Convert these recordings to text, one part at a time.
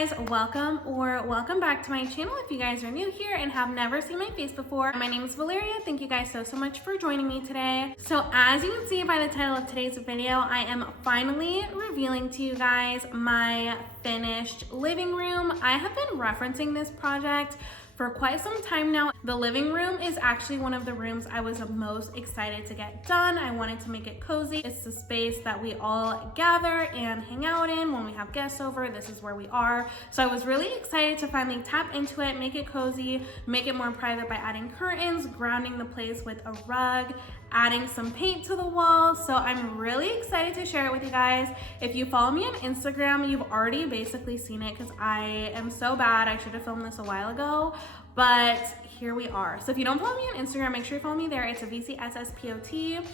guys, welcome back to my channel. If you guys are new here and have never seen my face before, my name is Valeria. Thank you guys so much for joining me today. So as you can see by the title of today's video, I am finally revealing to you guys my finished living room. I have been referencing this project for quite some time now. The living room is actually one of the rooms I was most excited to get done. I wanted to make it cozy. It's the space that we all gather and hang out in when we have guests over. This is where we are. So I was really excited to finally tap into it, make it cozy, make it more private by adding curtains, grounding the place with a rug, adding some paint to the wall. So I'm really excited to share it with you guys. If you follow me on Instagram, you've already basically seen it because I am so bad. I should have filmed this a while ago, but here we are. So if you don't follow me on Instagram, make sure you follow me there. It's a VCSSPOT.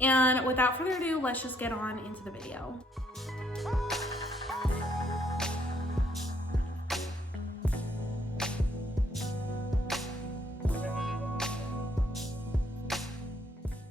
And without further ado, let's just get on into the video.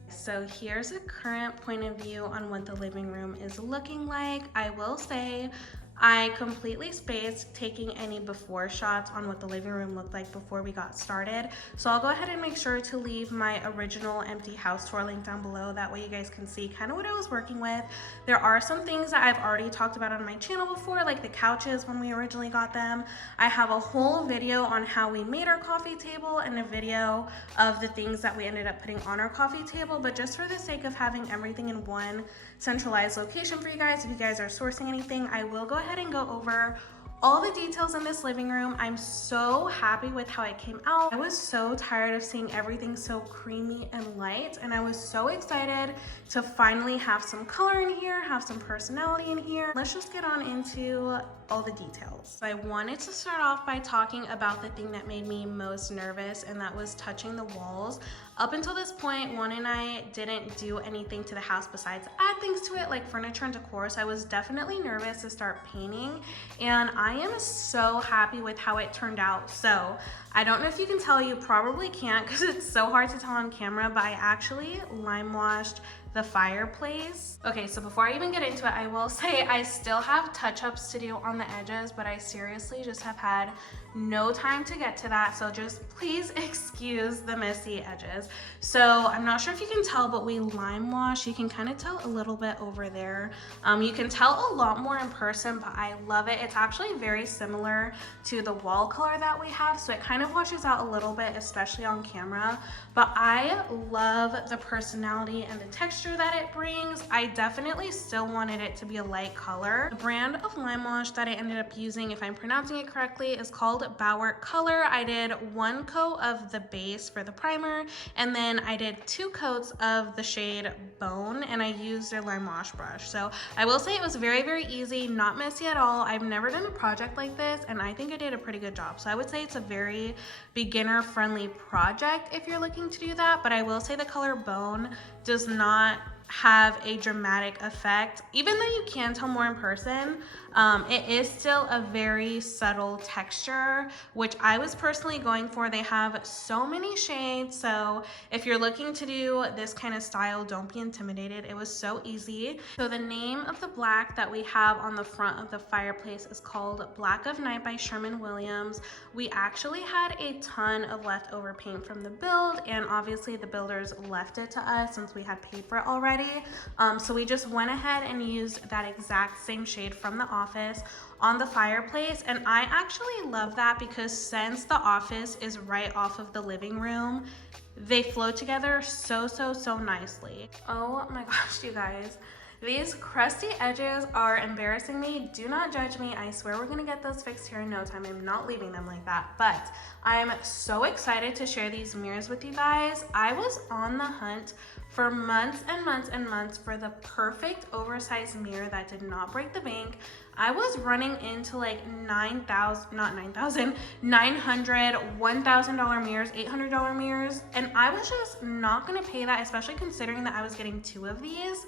So here's a current point of view on what the living room is looking like. I will say I completely spaced taking any before shots on what the living room looked like before we got started. So I'll go ahead and make sure to leave my original empty house tour link down below. That way you guys can see kind of what I was working with. There are some things that I've already talked about on my channel before, like the couches when we originally got them. I have a whole video on how we made our coffee table and a video of the things that we ended up putting on our coffee table. But just for the sake of having everything in one centralized location for you guys, if you guys are sourcing anything, I will go ahead and go over all the details in this living room. I'm so happy with how it came out. I was so tired of seeing everything so creamy and light, and I was so excited to finally have some color in here, have some personality in here. Let's just get on into all the details. So I wanted to start off by talking about the thing that made me most nervous, and that was touching the walls. Up until this point, Juan and I didn't do anything to the house besides add things to it, like furniture and decor. So I was definitely nervous to start painting, and I am so happy with how it turned out. So I don't know if you can tell, you probably can't because it's so hard to tell on camera, but I actually lime washed the fireplace. Okay, so before I even get into it, I will say I still have touch-ups to do on the edges, but I seriously just have had no time to get to that. So just please excuse the messy edges. So I'm not sure if you can tell, but we lime wash. You can kind of tell a little bit over there. You can tell a lot more in person, but I love it. It's actually very similar to the wall color that we have. So it kind of washes out a little bit, especially on camera, but I love the personality and the texture that it brings. I definitely still wanted it to be a light color. The brand of lime wash that I ended up using, if I'm pronouncing it correctly, is called Bauwerk Color. I did one coat of the base for the primer, and then I did 2 coats of the shade Bone, and I used their lime wash brush. So I will say it was very easy, not messy at all. I've never done a project like this, and I think I did a pretty good job. So I would say it's a very beginner friendly project if you're looking to do that, but I will say the color Bone does not have a dramatic effect. Even though you can tell more in person, it is still a very subtle texture, which I was personally going for. They have so many shades, so if you're looking to do this kind of style, don't be intimidated. It was so easy. So the name of the black that we have on the front of the fireplace is called Black of Night by Sherwin-Williams. We actually had a ton of leftover paint from the build, and obviously the builders left it to us since we had paid for it already. So we just went ahead and used that exact same shade from the office on the fireplace, and I actually love that because since the office is right off of the living room, they flow together so nicely. Oh my gosh, you guys. These crusty edges are embarrassing me. Do not judge me. I swear we're gonna get those fixed here in no time. I'm not leaving them like that, but I'm so excited to share these mirrors with you guys. I was on the hunt for months and months for the perfect oversized mirror that did not break the bank. I was running into like $900, $1,000 mirrors, $800 mirrors, and I was just not gonna pay that, especially considering that I was getting 2 of these.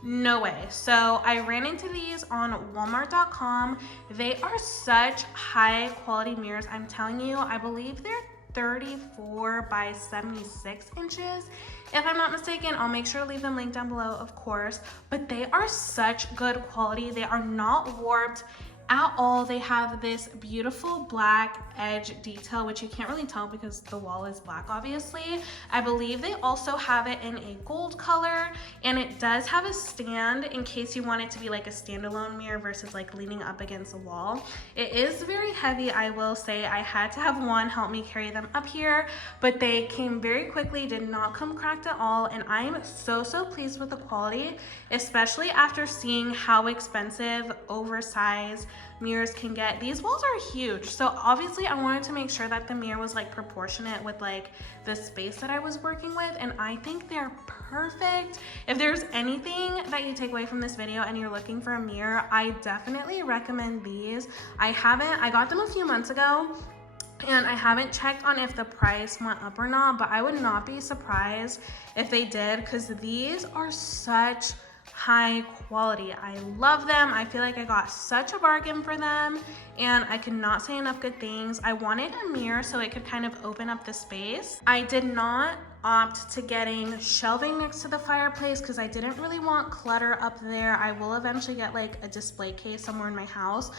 No way. So I ran into these on Walmart.com. They are such high quality mirrors. I'm telling you, I believe they're 34 by 76 inches. If I'm not mistaken, I'll make sure to leave them linked down below, of course, but they are such good quality. They are not warped at all. They have this beautiful black edge detail, which you can't really tell because the wall is black, obviously. I believe they also have it in a gold color, and it does have a stand in case you want it to be like a standalone mirror versus like leaning up against the wall. It is very heavy, I will say. I had to have one help me carry them up here, but they came very quickly, did not come cracked at all, and I'm so pleased with the quality, especially after seeing how expensive oversized mirrors can get. These walls are huge, so obviously I wanted to make sure that the mirror was like proportionate with like the space that I was working with, and I think they're perfect. If there's anything that you take away from this video and you're looking for a mirror, I definitely recommend these. I got them a few months ago, and I haven't checked on if the price went up or not, but I would not be surprised if they did, because these are such high quality. I love them. I feel like I got such a bargain for them, and I cannot say enough good things. I wanted a mirror so it could kind of open up the space. I did not opt to getting shelving next to the fireplace because I didn't really want clutter up there. I will eventually get like a display case somewhere in my house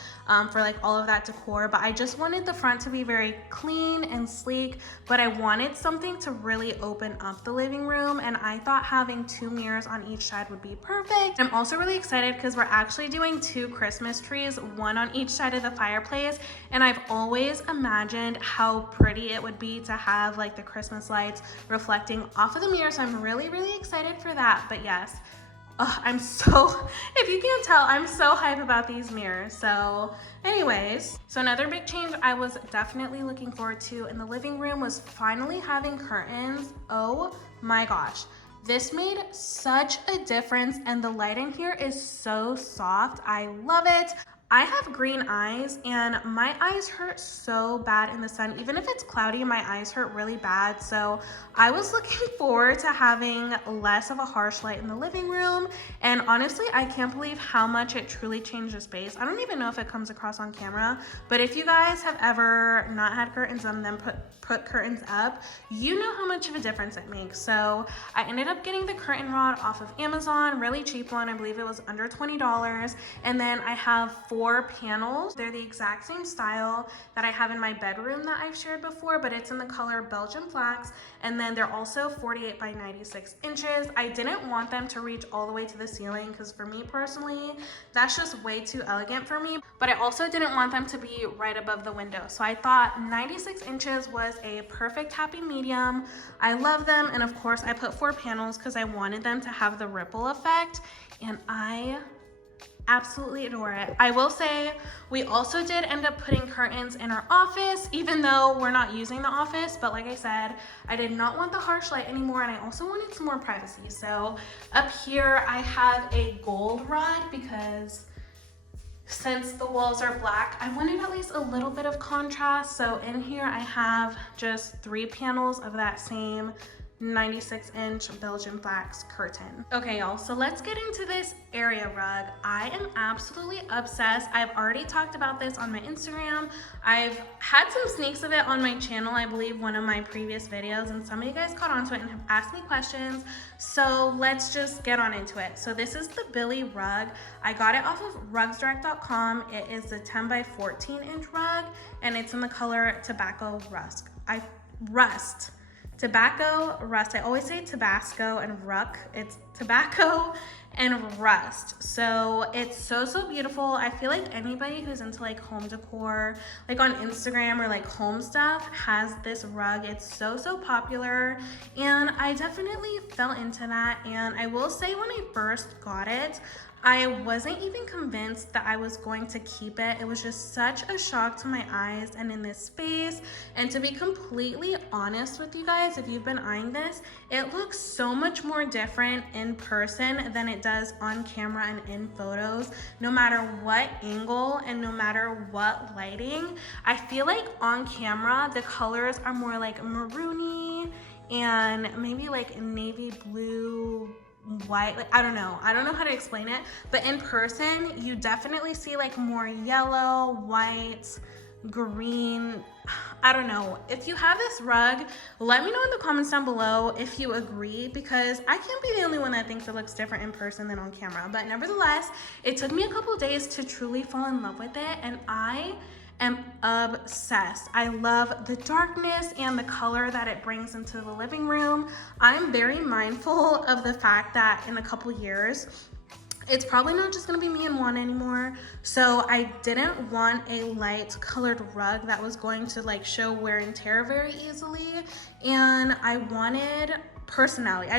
for like all of that decor, but I just wanted the front to be very clean and sleek, but I wanted something to really open up the living room, and I thought having 2 mirrors on each side would be perfect. I'm also really excited because we're actually doing 2 Christmas trees, one on each side of the fireplace, and I've always imagined how pretty it would be to have like the Christmas lights reflecting off of the mirror, so I'm really excited for that. But yes, I'm so, if you can't tell, I'm so hype about these mirrors. So anyways, so another big change I was definitely looking forward to in the living room was finally having curtains. Oh my gosh, this made such a difference, and the light in here is so soft. I love it. I have green eyes, and my eyes hurt so bad in the sun. Even if it's cloudy, my eyes hurt really bad. So I was looking forward to having less of a harsh light in the living room. And honestly, I can't believe how much it truly changed the space. I don't even know if it comes across on camera, but if you guys have ever not had curtains and then put curtains up, you know how much of a difference it makes. So I ended up getting the curtain rod off of Amazon, really cheap one. I believe it was under $20. And then I have 4 panels. They're the exact same style that I have in my bedroom that I've shared before, but it's in the color Belgian flax. And then they're also 48 by 96 inches. I didn't want them to reach all the way to the ceiling because for me personally, that's just way too elegant for me. But I also didn't want them to be right above the window. So I thought 96 inches was a perfect happy medium. I love them. And of course I put 4 panels because I wanted them to have the ripple effect, and I absolutely adore it. I will say we also did end up putting curtains in our office, even though we're not using the office, but like I said, I did not want the harsh light anymore, and I also wanted some more privacy. So up here I have a gold rod because since the walls are black, I wanted at least a little bit of contrast. So in here I have just 3 panels of that same 96-inch Belgian flax curtain. Okay, y'all, so let's get into this area rug. I am absolutely obsessed. I've already talked about this on my Instagram. I've had some sneaks of it on my channel, I believe one of my previous videos, and some of you guys caught on to it and have asked me questions. So let's just get on into it. So this is the Billy rug. I got it off of rugsdirect.com. It is a 10 by 14 inch rug, and it's in the color Tobacco Rust. Tobacco Rust. I always say Tabasco and Ruck. It's Tobacco and Rust. So it's so beautiful. I feel like anybody who's into like home decor, like on Instagram or like home stuff, has this rug. It's so popular, and I definitely fell into that. And I will say, when I first got it, I wasn't even convinced that I was going to keep it. It was just such a shock to my eyes and in this space. And to be completely honest with you guys, if you've been eyeing this, it looks so much more different in person than it does on camera and in photos. No matter what angle and no matter what lighting, I feel like on camera, the colors are more like maroony and maybe like navy blue, white, like I don't know how to explain it, but in person you definitely see like more yellow, white, green. I don't know. If you have this rug, let me know in the comments down below if you agree, because I can't be the only one that thinks it looks different in person than on camera. But nevertheless, it took me a couple days to truly fall in love with it, and I am obsessed. I love the darkness and the color that it brings into the living room. I'm very mindful of the fact that in a couple years, it's probably not just gonna be me and Juan anymore. So I didn't want a light colored rug that was going to like show wear and tear very easily. And I wanted personality.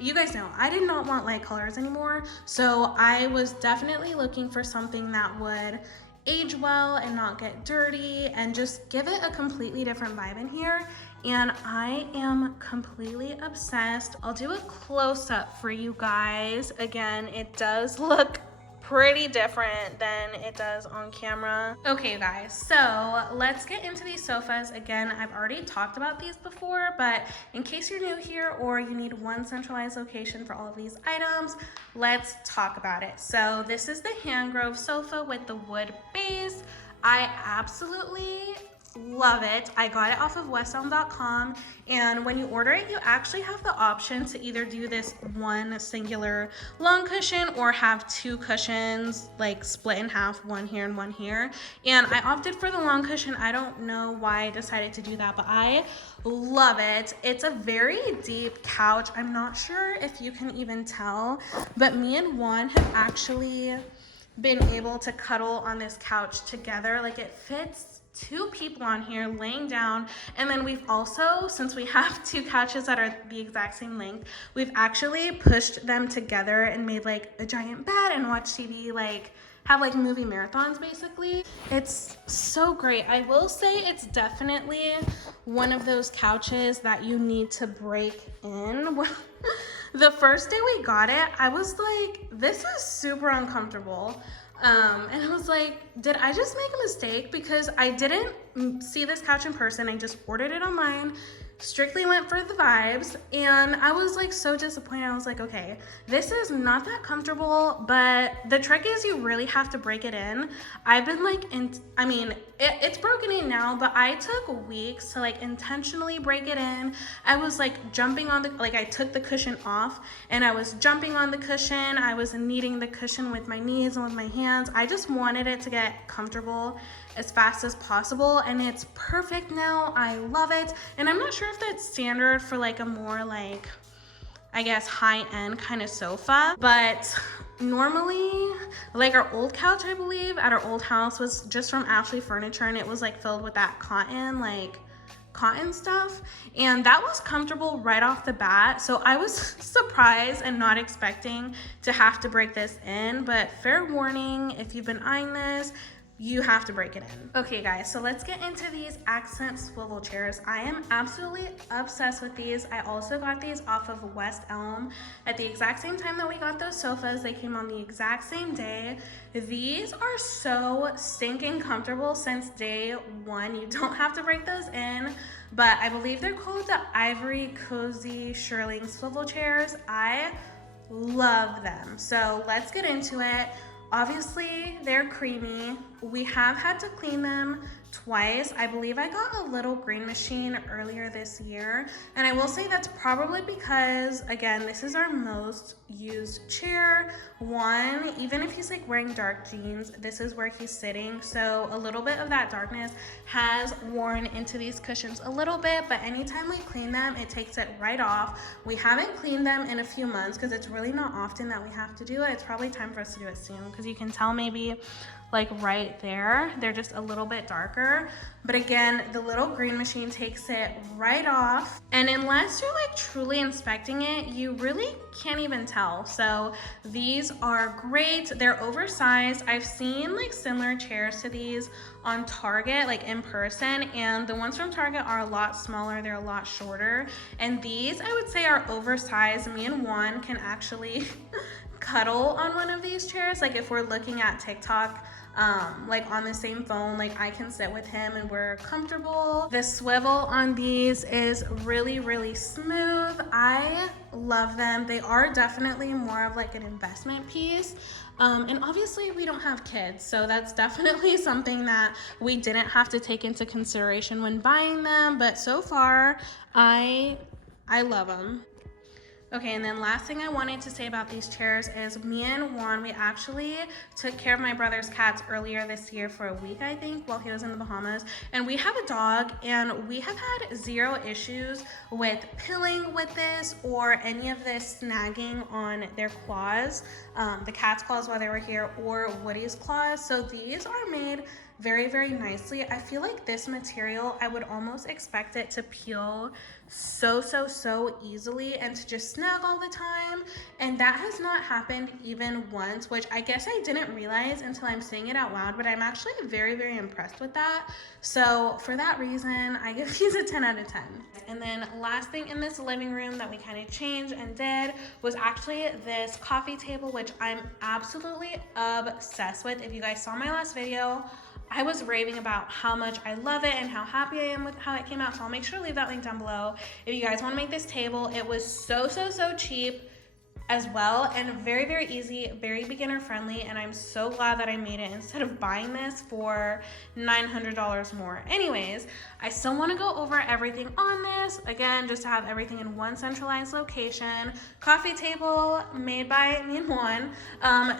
You guys know, I did not want light colors anymore. So I was definitely looking for something that would age well and not get dirty and just give it a completely different vibe in here. And I am completely obsessed. I'll do a close-up for you guys. Again, it does look pretty different than it does on camera. Okay guys, so let's get into these sofas. Again, I've already talked about these before, but in case you're new here or you need one centralized location for all of these items, let's talk about it. So this is the Handgrove sofa with the wood base. I absolutely love it. I got it off of westelm.com, and when you order it, you actually have the option to either do this one singular long cushion or have two cushions like split in half, one here and one here. And I opted for the long cushion. I don't know why I decided to do that, but I love it. It's a very deep couch. I'm not sure if you can even tell, but me and Juan have actually been able to cuddle on this couch together. Like, it fits two people on here laying down. And then we've also, since we have two couches that are the exact same length, we've actually pushed them together and made like a giant bed and watch TV, like have like movie marathons basically. It's so great. I will say it's definitely one of those couches that you need to break in. The first day we got it, I was like, this is super uncomfortable. And I was like, did I just make a mistake? Because I didn't see this couch in person. I just ordered it online, strictly went for the vibes, and I was like so disappointed. I was like, okay, this is not that comfortable, but the trick is you really have to break it in. I've been like, it's broken in now, but I took weeks to like intentionally break it in. I was like jumping on I took the cushion off and I was jumping on the cushion. I was kneading the cushion with my knees and with my hands. I just wanted it to get comfortable as fast as possible, and it's perfect now. I love it. And I'm not sure if that's standard for like a more like, I guess, high-end kind of sofa, but normally, like our old couch, I believe, at our old house was just from Ashley Furniture, and it was like filled with that cotton stuff, and that was comfortable right off the bat. So I was surprised and not expecting to have to break this in, but fair warning, if you've been eyeing this, you have to break it in. Okay guys, so let's get into these accent swivel chairs. I am absolutely obsessed with these. I also got these off of West Elm at the exact same time that we got those sofas. They came on the exact same day. These are so stinking comfortable since day one. You don't have to break those in, but I believe they're called the Ivory Cozy Shirling swivel chairs. I love them. So let's get into it. Obviously, they're creamy. We have had to clean them twice. I believe I got a little green machine earlier this year, and I will say that's probably because, again, this is our most used chair. One, even if he's like wearing dark jeans, this is where he's sitting, so a little bit of that darkness has worn into these cushions a little bit, but anytime we clean them, it takes it right off. We haven't cleaned them in a few months because it's really not often that we have to do it. It's probably time for us to do it soon, because you can tell maybe like right there, they're just a little bit darker. But again, the little green machine takes it right off. And unless you're like truly inspecting it, you really can't even tell. So these are great. They're oversized. I've seen like similar chairs to these on Target, like in person, and the ones from Target are a lot smaller. They're a lot shorter. And these, I would say, are oversized. Me and Juan can actually cuddle on one of these chairs. Like if we're looking at TikTok like on the same phone. Like I can sit with him and we're comfortable. The swivel on these is really, really smooth. I love them. They are definitely more of like an investment piece. And obviously we don't have kids, so that's definitely something that we didn't have to take into consideration when buying them, but so far I love them. Okay, and then last thing I wanted to say about these chairs is me and Juan, we actually took care of my brother's cats earlier this year for a week, I think, while he was in the Bahamas. And we have a dog, and we have had zero issues with pilling with this or any of this snagging on their claws, the cat's claws while they were here, or Woody's claws. So these are made very, very nicely. I feel like this material, I would almost expect it to peel so easily and to just snag all the time, and that has not happened even once, which I guess I didn't realize until I'm saying it out loud, but I'm actually very, very impressed with that. So for that reason, I give these a 10 out of 10. And then last thing in this living room that we kind of changed and did was actually this coffee table, which I'm absolutely obsessed with. If you guys saw my last video, I was raving about how much I love it and how happy I am with how it came out. So I'll make sure to leave that link down below. If you guys want to make this table, it was so cheap as well, and very, very easy, very beginner friendly, and I'm so glad that I made it instead of buying this for $900 more. Anyways, I still want to go over everything on this again, just to have everything in one centralized location. Coffee table made by me and Juan.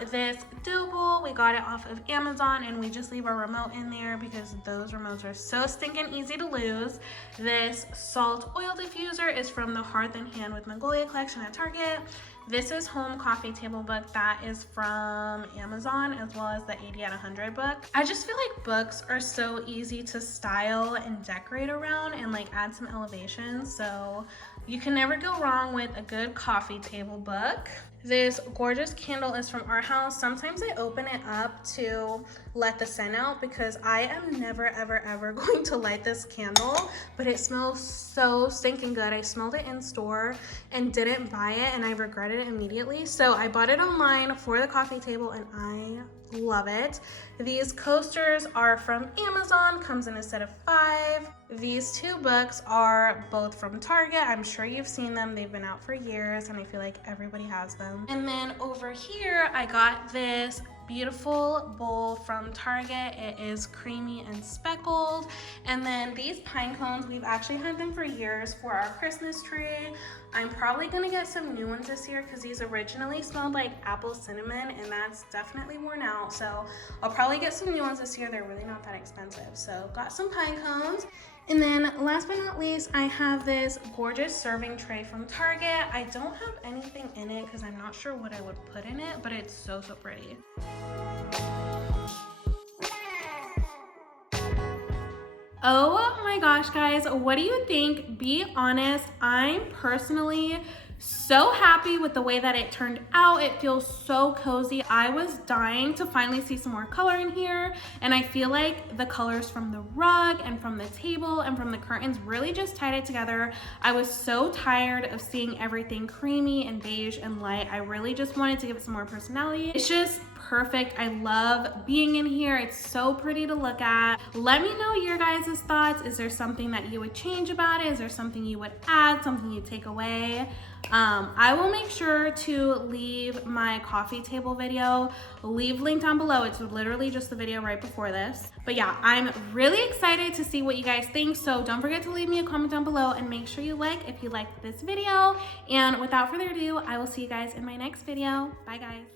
This dough bowl, we got it off of Amazon, and we just leave our remote in there because those remotes are so stinking easy to lose. This salt oil diffuser is from the Hearth and Hand with Mongolia collection at Target. This is Home Coffee Table book. That is from Amazon, as well as the 80 out of 100 book. I just feel like books are so easy to style and decorate around and like add some elevation. So you can never go wrong with a good coffee table book. This gorgeous candle is from our house. Sometimes I open it up to let the scent out because I am never, ever going to light this candle, but it smells so stinking good. I smelled it in store and didn't buy it, and I regretted it immediately. So I bought it online for the coffee table, and I love it. These coasters are from Amazon, comes in a set of 5. These 2 books are both from Target. I'm sure you've seen them. They've been out for years, and I feel like everybody has them. And then over here, I got this beautiful bowl from Target. It is creamy and speckled. And then these pine cones, we've actually had them for years for our Christmas tree. I'm probably gonna get some new ones this year because these originally smelled like apple cinnamon, and that's definitely worn out. So I'll probably get some new ones this year. They're really not that expensive. So got some pine cones. And then last but not least, I have this gorgeous serving tray from Target. I don't have anything in it because I'm not sure what I would put in it, but it's so pretty. Oh my gosh, guys, what do you think? Be honest. I'm personally so happy with the way that it turned out. It feels so cozy. I was dying to finally see some more color in here, and I feel like the colors from the rug and from the table and from the curtains really just tied it together. I was so tired of seeing everything creamy and beige and light. I really just wanted to give it some more personality. It's just perfect. I love being in here. It's so pretty to look at. Let me know your guys' thoughts. Is there something that you would change about it? Is there something you would add, something you'd take away? I will make sure to leave my coffee table video, leave link down below. It's literally just the video right before this. But yeah, I'm really excited to see what you guys think. So don't forget to leave me a comment down below and make sure you like if you liked this video. And without further ado, I will see you guys in my next video. Bye guys.